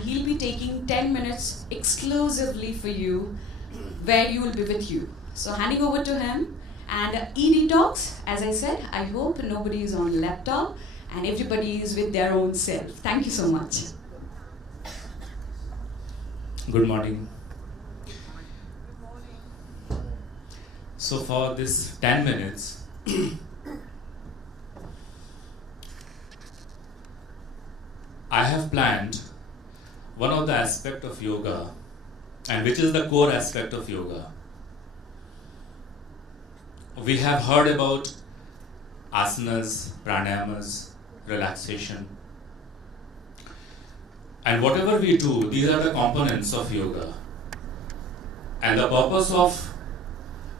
and he'll be taking 10 minutes exclusively for you, where you will be with you. So handing over to him. And e-detox, as I said, I hope nobody is on laptop and everybody is with their own self. Thank you so much. Good morning. So for this 10 minutes, I have planned one of the aspects of yoga, and which is the core aspect of yoga. We have heard about asanas, pranayamas, relaxation. And whatever we do, these are the components of yoga. And the purpose of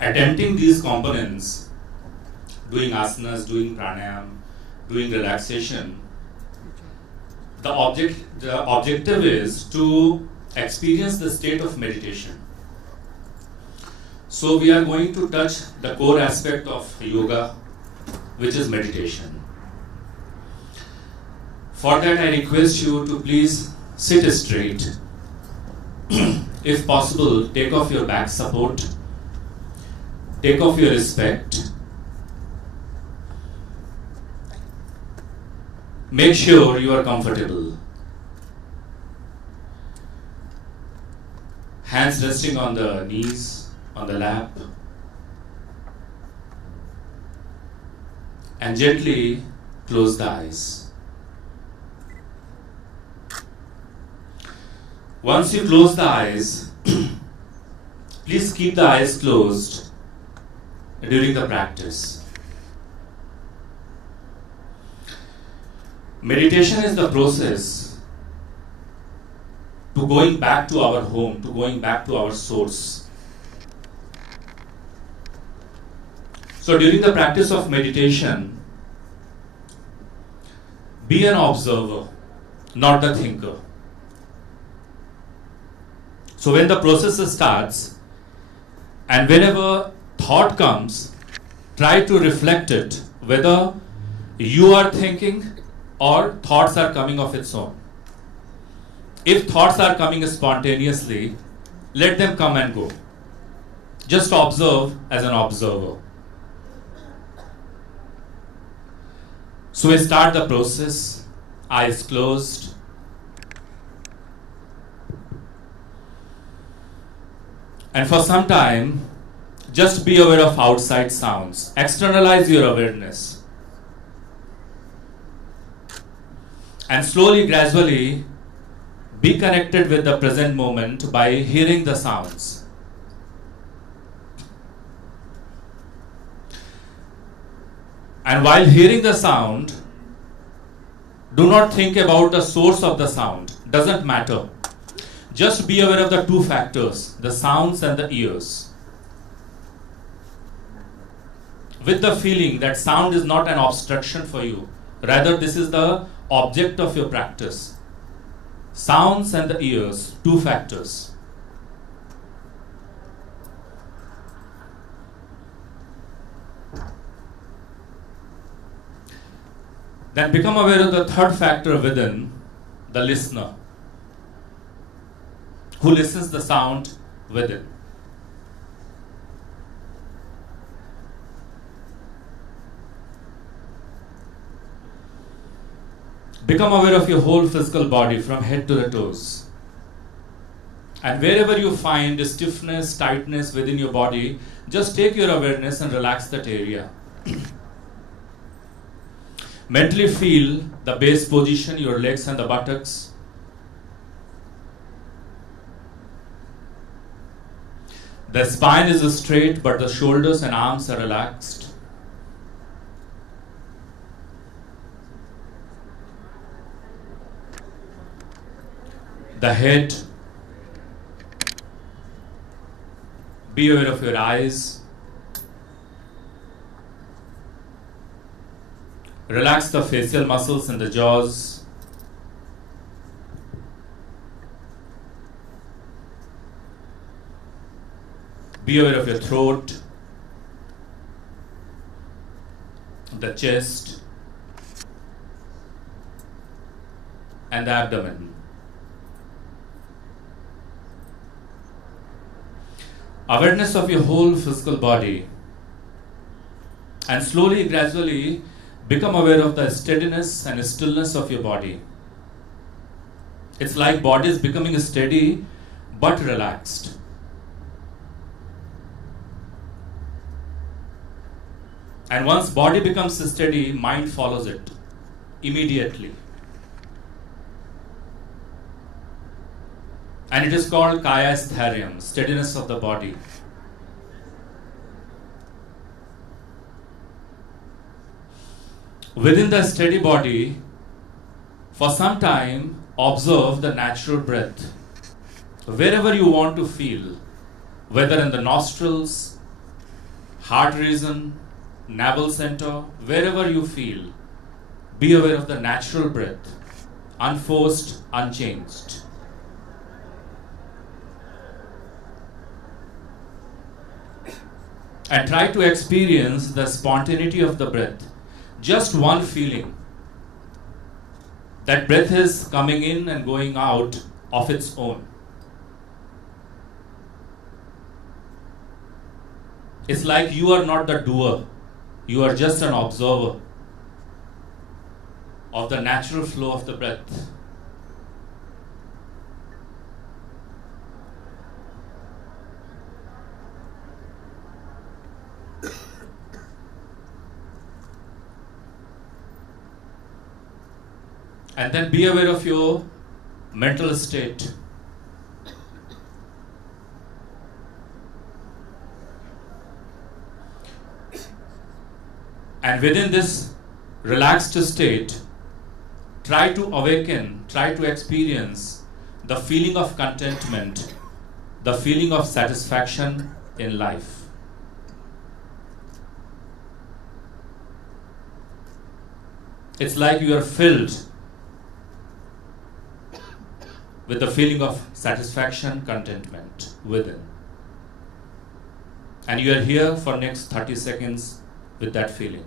attempting these components, doing asanas, doing pranayam, doing relaxation, the objective is to experience the state of meditation. So we are going to touch the core aspect of yoga, which is meditation. For that, I request you to please sit straight. If possible, take off your back support. Take off your respect. Make sure you are comfortable. Hands resting on the knees, on the lap. And gently close the eyes. Once you close the eyes, please keep the eyes closed during the practice. Meditation is the process to going back to our home, to going back to our source. So during the practice of meditation, be an observer, not the thinker. So when the process starts, and whenever thought comes, try to reflect it, whether you are thinking or thoughts are coming of its own. If thoughts are coming spontaneously, let them come and go. Just observe as an observer. So we start the process, eyes closed. And for some time, just be aware of outside sounds. Externalize your awareness. And slowly, gradually, be connected with the present moment by hearing the sounds. And while hearing the sound, do not think about the source of the sound. Doesn't matter. Just be aware of the two factors, the sounds and the ears. With the feeling that sound is not an obstruction for you. Rather, this is the object of your practice. Sounds and the ears, two factors. Then become aware of the third factor within, the listener, who listens the sound within. Become aware of your whole physical body from head to the toes. And wherever you find stiffness, tightness within your body, just take your awareness and relax that area. Mentally feel the base position, your legs and the buttocks. The spine is straight, but the shoulders and arms are relaxed. The head. Be aware of your eyes. Relax the facial muscles in the jaws. Be aware of your throat, the chest, and the abdomen. awareness of your whole physical body, and slowly, gradually become aware of the steadiness and stillness of your body. It's like body is becoming steady but relaxed. And once body becomes steady, mind follows it immediately. And it is called kaya sthairyam, steadiness of the body. Within the steady body, for some time, observe the natural breath. Wherever you want to feel, whether in the nostrils, heart region, navel center, wherever you feel, be aware of the natural breath, unforced, unchanged. And try to experience the spontaneity of the breath. Just one feeling. That breath is coming in and going out of its own. It's like you are not the doer. You are just an observer of the natural flow of the breath. And then be aware of your mental state. And within this relaxed state, try to awaken, try to experience the feeling of contentment, the feeling of satisfaction in life. It's like you are filled with the feeling of satisfaction, contentment within. And you are here for next 30 seconds with that feeling.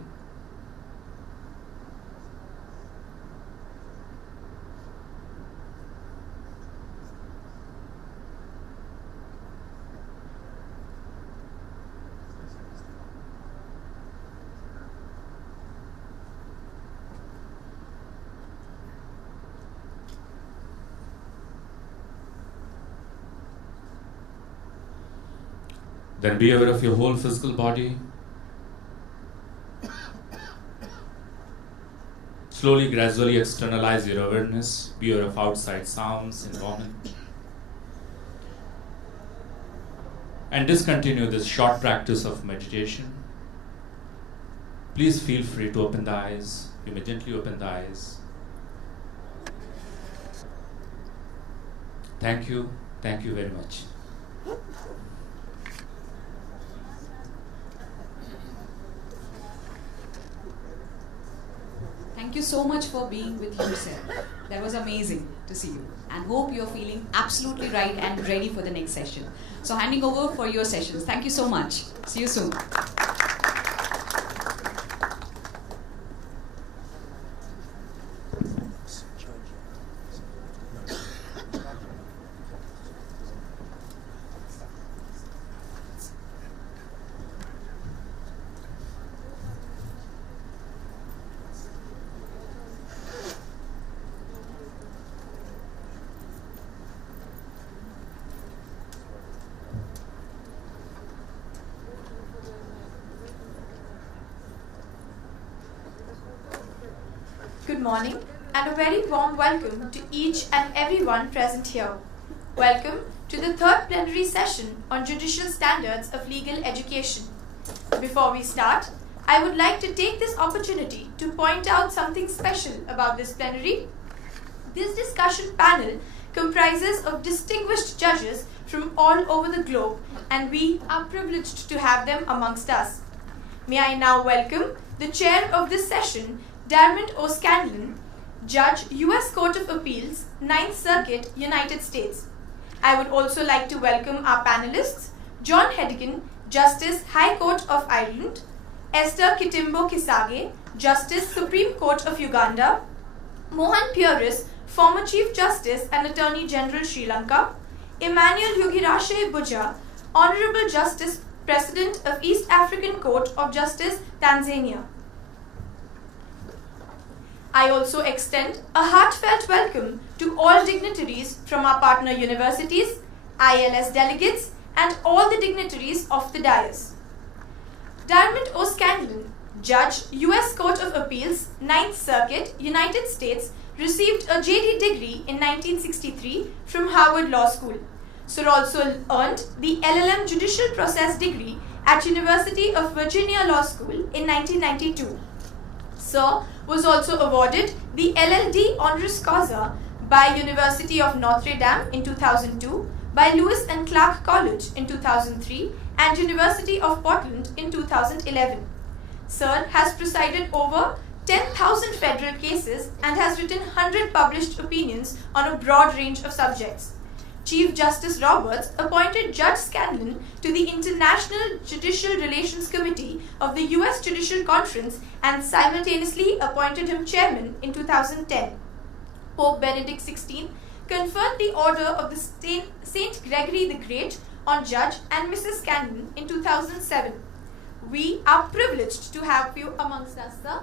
Then be aware of your whole physical body. Slowly, gradually externalize your awareness. Be aware of outside sounds, environment. And discontinue this short practice of meditation. Please feel free to open the eyes. You may gently open the eyes. Thank you. Thank you very much. Thank you so much for being with you, sir. That was amazing to see you. And hope you're feeling absolutely right and ready for the next session. So handing over for your sessions. Thank you so much. See you soon. Good morning and a very warm welcome to each and everyone present here. Welcome to the third plenary session on Judicial Standards of Legal Education. Before we start, I would like to take this opportunity to point out something special about this plenary. This discussion panel comprises of distinguished judges from all over the globe, and we are privileged to have them amongst us. May I now welcome the chair of this session, Dermot O'Scanlan, Judge, U.S. Court of Appeals, 9th Circuit, United States. I would also like to welcome our panelists, John Hedigan, Justice, High Court of Ireland, Esther Kitimbo Kisage, Justice, Supreme Court of Uganda, Mohan Puris, former Chief Justice and Attorney General, Sri Lanka, Emmanuel Yugirashe Buja, Honorable Justice, President of East African Court of Justice, Tanzania. I also extend a heartfelt welcome to all dignitaries from our partner universities, IALS delegates, and all the dignitaries of the dais. Diarmuid O. Scanlon, Judge, U.S. Court of Appeals, 9th Circuit, United States, received a JD degree in 1963 from Harvard Law School. Sir also earned the LLM Judicial Process degree at University of Virginia Law School in 1992. Sir was also awarded the LLD Honoris Causa by University of Notre Dame in 2002, by Lewis and Clark College in 2003, and University of Portland in 2011. Sir has presided over 10,000 federal cases and has written 100 published opinions on a broad range of subjects. Chief Justice Roberts appointed Judge Scanlon to the International Judicial Relations Committee of the U.S. Judicial Conference and simultaneously appointed him chairman in 2010. Pope Benedict XVI conferred the Order of the Saint Gregory the Great on Judge and Mrs. Scanlon in 2007. We are privileged to have you amongst us, sir.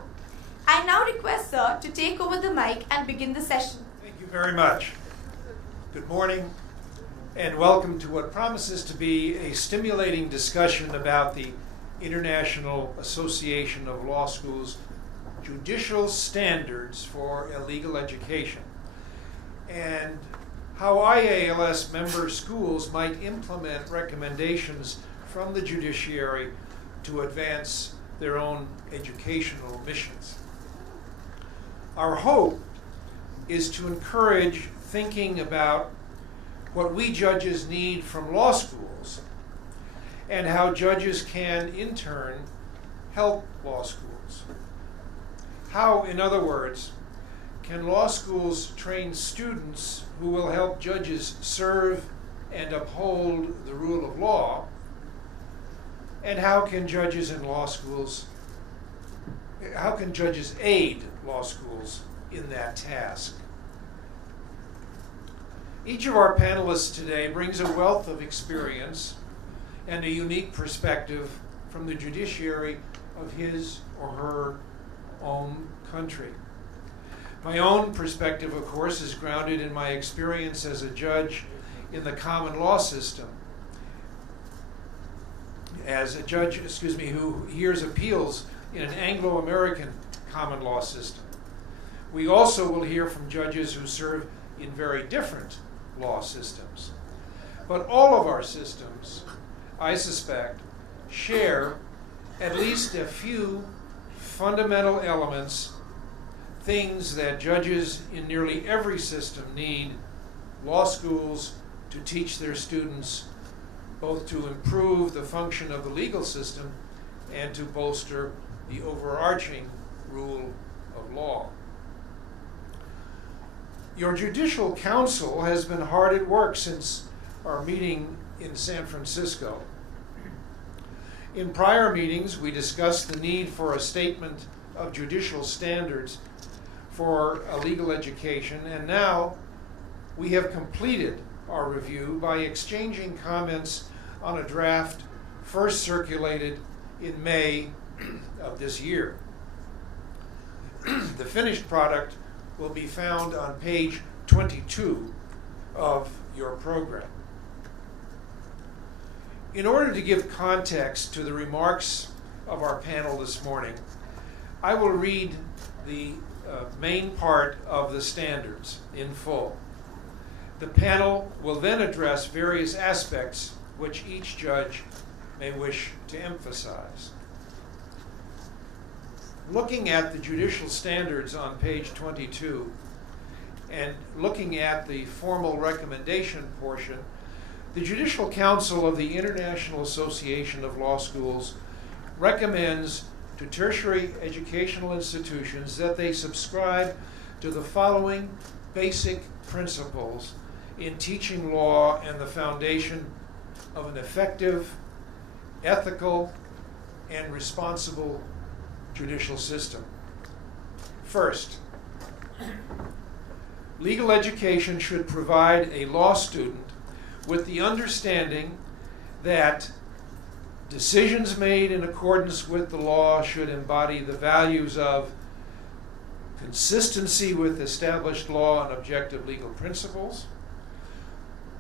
I now request, sir, to take over the mic and begin the session. Thank you very much. Good morning, and welcome to what promises to be a stimulating discussion about the International Association of Law Schools Judicial Standards for a Legal Education, and how IALS member schools might implement recommendations from the judiciary to advance their own educational missions. Our hope is to encourage thinking about what we judges need from law schools and how judges can, in turn, help law schools. How, in other words, can law schools train students who will help judges serve and uphold the rule of law? And how can judges in law schools, how can judges aid law schools in that task? Each of our panelists today brings a wealth of experience and a unique perspective from the judiciary of his or her own country. My own perspective, of course, is grounded in my experience as a judge in the common law system, as a judge, who hears appeals in an Anglo-American common law system. We also will hear from judges who serve in very different law systems. But all of our systems, I suspect, share at least a few fundamental elements, things that judges in nearly every system need law schools to teach their students, both to improve the function of the legal system and to bolster the overarching rule of law. Your Judicial Council has been hard at work since our meeting in San Francisco. In prior meetings, we discussed the need for a statement of judicial standards for a legal education, and now we have completed our review by exchanging comments on a draft first circulated in May of this year. The finished product will be found on page 22 of your program. In order to give context to the remarks of our panel this morning, I will read the main part of the standards in full. The panel will then address various aspects which each judge may wish to emphasize. Looking at the judicial standards on page 22 and looking at the formal recommendation portion, the Judicial Council of the International Association of Law Schools recommends to tertiary educational institutions that they subscribe to the following basic principles in teaching law and the foundation of an effective, ethical, and responsible judicial system. First, legal education should provide a law student with the understanding that decisions made in accordance with the law should embody the values of consistency with established law and objective legal principles,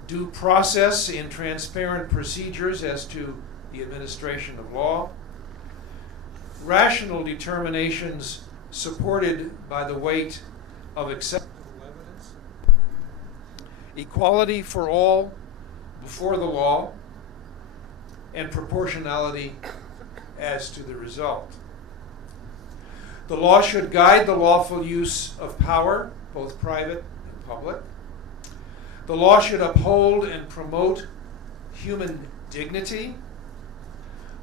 due process in transparent procedures as to the administration of law, rational determinations supported by the weight of acceptable evidence, equality for all before the law, and proportionality as to the result. The law should guide the lawful use of power, both private and public. The law should uphold and promote human dignity.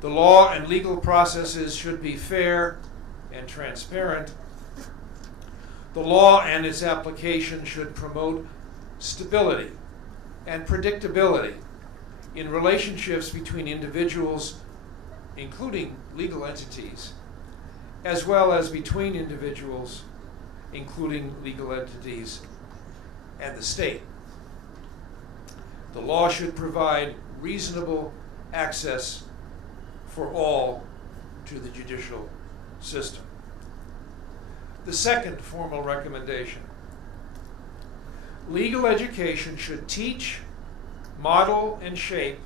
The law and legal processes should be fair and transparent. The law and its application should promote stability and predictability in relationships between individuals, including legal entities, as well as between individuals, including legal entities and the state. The law should provide reasonable access for all to the judicial system. The second formal recommendation: legal education should teach, model, and shape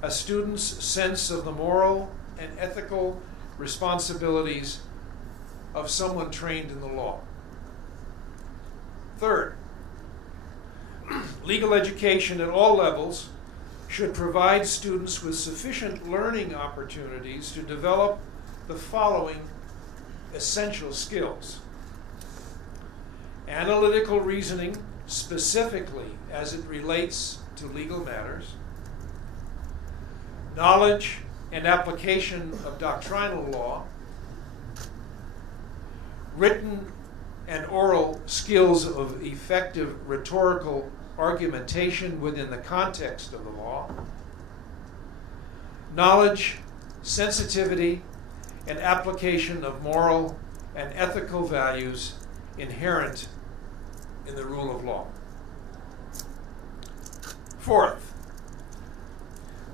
a student's sense of the moral and ethical responsibilities of someone trained in the law. Third, legal education at all levels should provide students with sufficient learning opportunities to develop the following essential skills: analytical reasoning, specifically as it relates to legal matters; knowledge and application of doctrinal law; written and oral skills of effective rhetorical argumentation within the context of the law; knowledge, sensitivity, and application of moral and ethical values inherent in the rule of law. Fourth,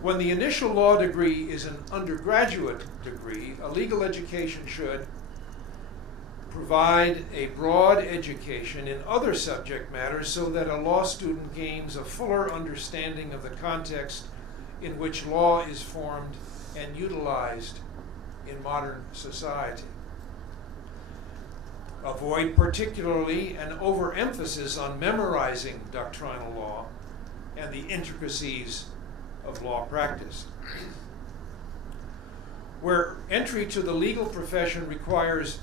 when the initial law degree is an undergraduate degree, a legal education should provide a broad education in other subject matters so that a law student gains a fuller understanding of the context in which law is formed and utilized in modern society. Avoid particularly an overemphasis on memorizing doctrinal law and the intricacies of law practice. Where entry to the legal profession requires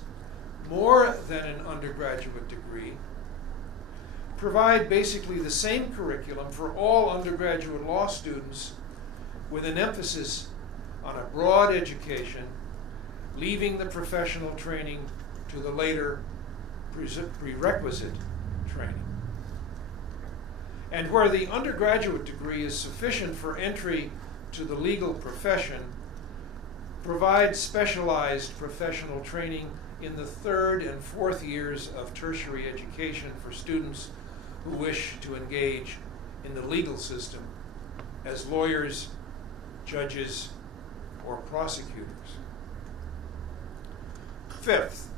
more than an undergraduate degree, provide basically the same curriculum for all undergraduate law students with an emphasis on a broad education, leaving the professional training to the later prerequisite training. And where the undergraduate degree is sufficient for entry to the legal profession, provide specialized professional training in the third and fourth years of tertiary education for students who wish to engage in the legal system as lawyers, judges, or prosecutors. Fifth,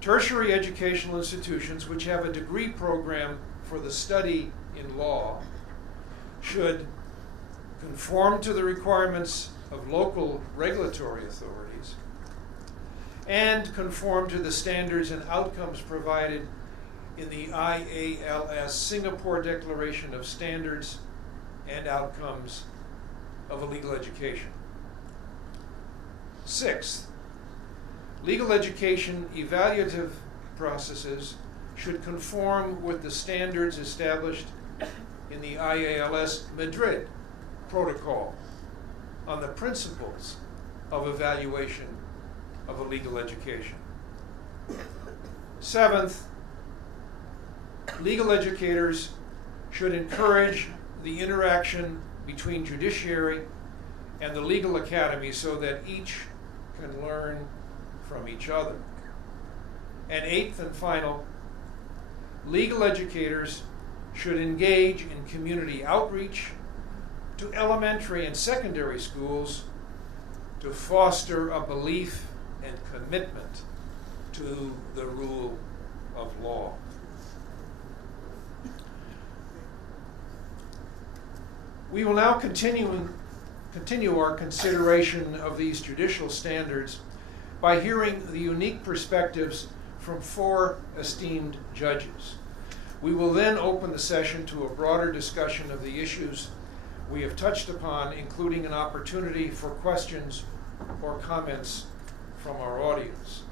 tertiary educational institutions which have a degree program for the study in law should conform to the requirements of local regulatory authorities and conform to the standards and outcomes provided in the IALS Singapore Declaration of Standards and Outcomes of a Legal Education. Sixth, legal education evaluative processes should conform with the standards established in the IALS Madrid Protocol on the principles of evaluation of a legal education. Seventh, legal educators should encourage the interaction between judiciary and the legal academy so that each can learn from each other. And eighth and final, legal educators should engage in community outreach, to elementary and secondary schools to foster a belief and commitment to the rule of law. We will now continue our consideration of these judicial standards by hearing the unique perspectives from 4 esteemed judges. We will then open the session to a broader discussion of the issues we have touched upon, including an opportunity for questions or comments from our audience.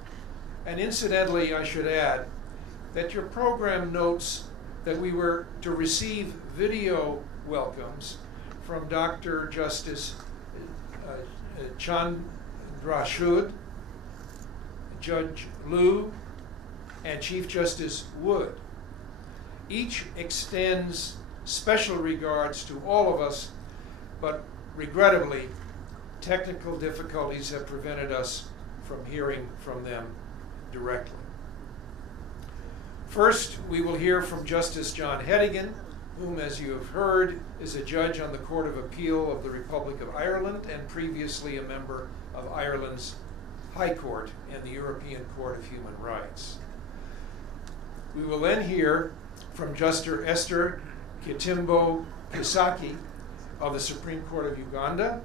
And incidentally, I should add that your program notes that we were to receive video welcomes from Dr. Justice Chandrachud, Judge Liu, and Chief Justice Wood. Each extends special regards to all of us, but regrettably, technical difficulties have prevented us from hearing from them directly. First, we will hear from Justice John Hedigan, whom, as you have heard, is a judge on the Court of Appeal of the Republic of Ireland and previously a member of Ireland's High Court and the European Court of Human Rights. We will then hear from Justice Esther Kitimbo Kisaki of the Supreme Court of Uganda,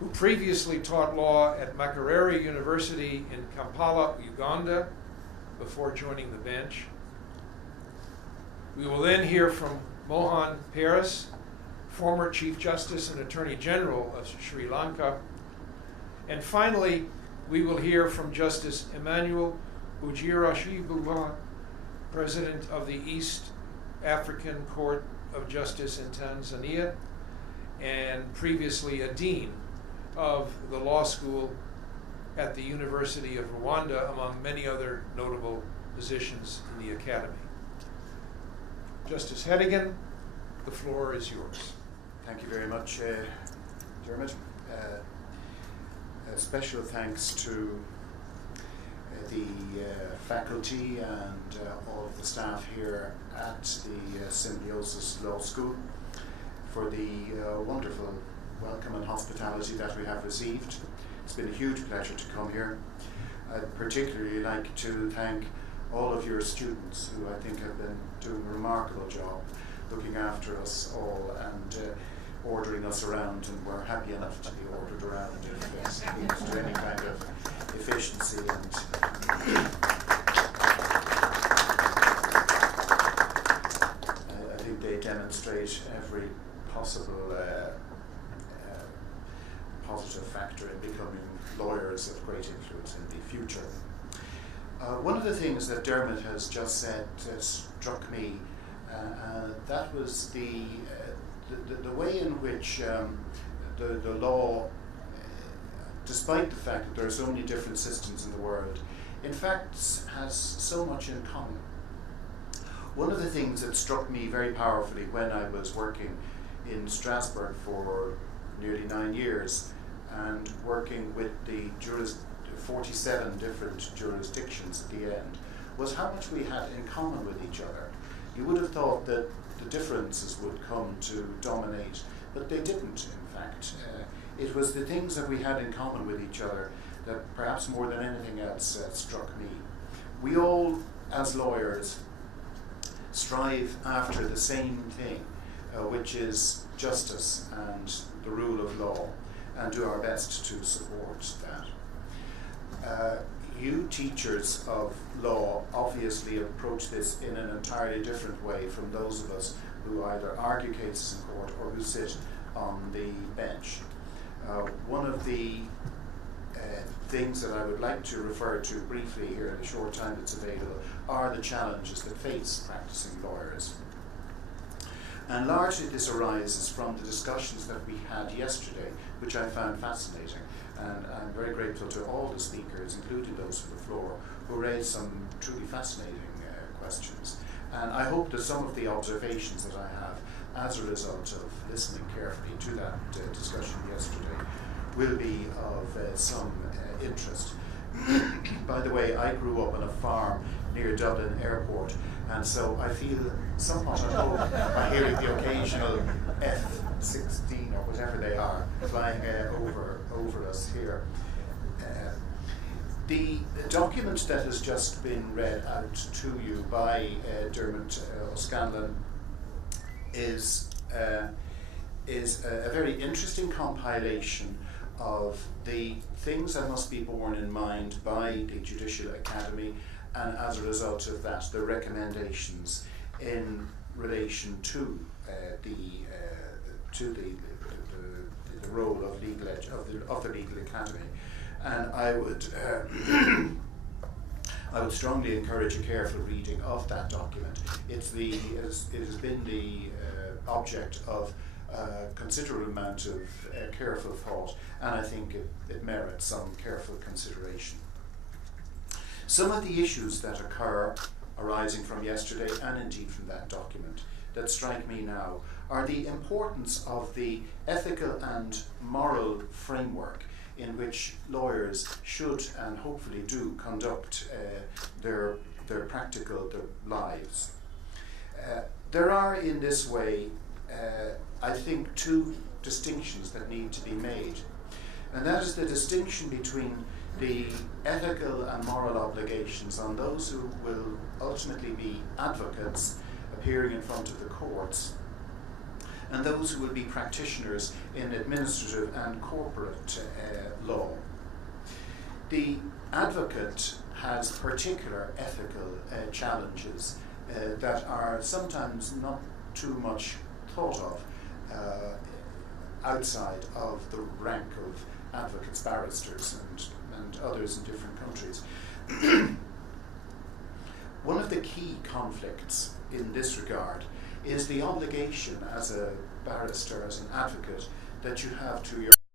who previously taught law at Makerere University in Kampala, Uganda, before joining the bench. We will then hear from Mohan Paras, former Chief Justice and Attorney General of Sri Lanka. And finally, we will hear from Justice Emmanuel Ujirashibullah, President of the East African Court of Justice in Tanzania, and previously a dean of the law school at the University of Rwanda, among many other notable positions in the academy. Justice Hedigan, the floor is yours. Thank you very much, Dermot. A special thanks to the faculty and all of the staff here at the Symbiosis Law School for the wonderful welcome and hospitality that we have received. It's been a huge pleasure to come here. I'd particularly like to thank all of your students who I think have been doing a remarkable job looking after us all and ordering us around, and we're happy enough to be ordered around if it leads to any kind of efficiency. And I think they demonstrate every possible positive factor in becoming lawyers of great influence in the future. One of the things that Dermot has just said struck me, that was the way in which the law, despite the fact that there are so many different systems in the world, in fact has so much in common. One of the things that struck me very powerfully when I was working in Strasbourg for nearly 9 years and working with the 47 different jurisdictions at the end, was how much we had in common with each other. You would have thought that the differences would come to dominate, but they didn't, in fact. It was the things that we had in common with each other that perhaps more than anything else struck me. We all, as lawyers, strive after the same thing, which is justice and the rule of law, and do our best to support that. You teachers of law obviously approach this in an entirely different way from those of us who either argue cases in court or who sit on the bench. One of the things that I would like to refer to briefly here in the short time that's available are the challenges that face practicing lawyers. And largely this arises from the discussions that we had yesterday, which I found fascinating. And I'm very grateful to all the speakers, including those from the floor, who raised some truly fascinating questions. And I hope that some of the observations that I have as a result of listening carefully to that discussion yesterday will be of some interest. By the way, I grew up on a farm near Dublin Airport, and so I feel somewhat at home by hearing the occasional occasional F-16 or whatever they are flying over us here. The document that has just been read out to you by Dermot O'Scanlan is a very interesting compilation of the things that must be borne in mind by the Judicial Academy, and as a result of that, the recommendations in relation to the role of the Legal Academy. And I would strongly encourage a careful reading of that document. It has been the object of a considerable amount of careful thought, and I think it merits some careful consideration. Some of the issues that occur arising from yesterday, and indeed from that document, that strike me now are the importance of the ethical and moral framework in which lawyers should and hopefully do conduct their lives. There are in this way, I think, two distinctions that need to be made, and that is the distinction between the ethical and moral obligations on those who will ultimately be advocates appearing in front of the courts, and those who will be practitioners in administrative and corporate law. The advocate has particular ethical challenges that are sometimes not too much thought of outside of the rank of advocates, barristers, and others in different countries. One of the key conflicts in this regard is the obligation as a barrister, as an advocate, that you have to your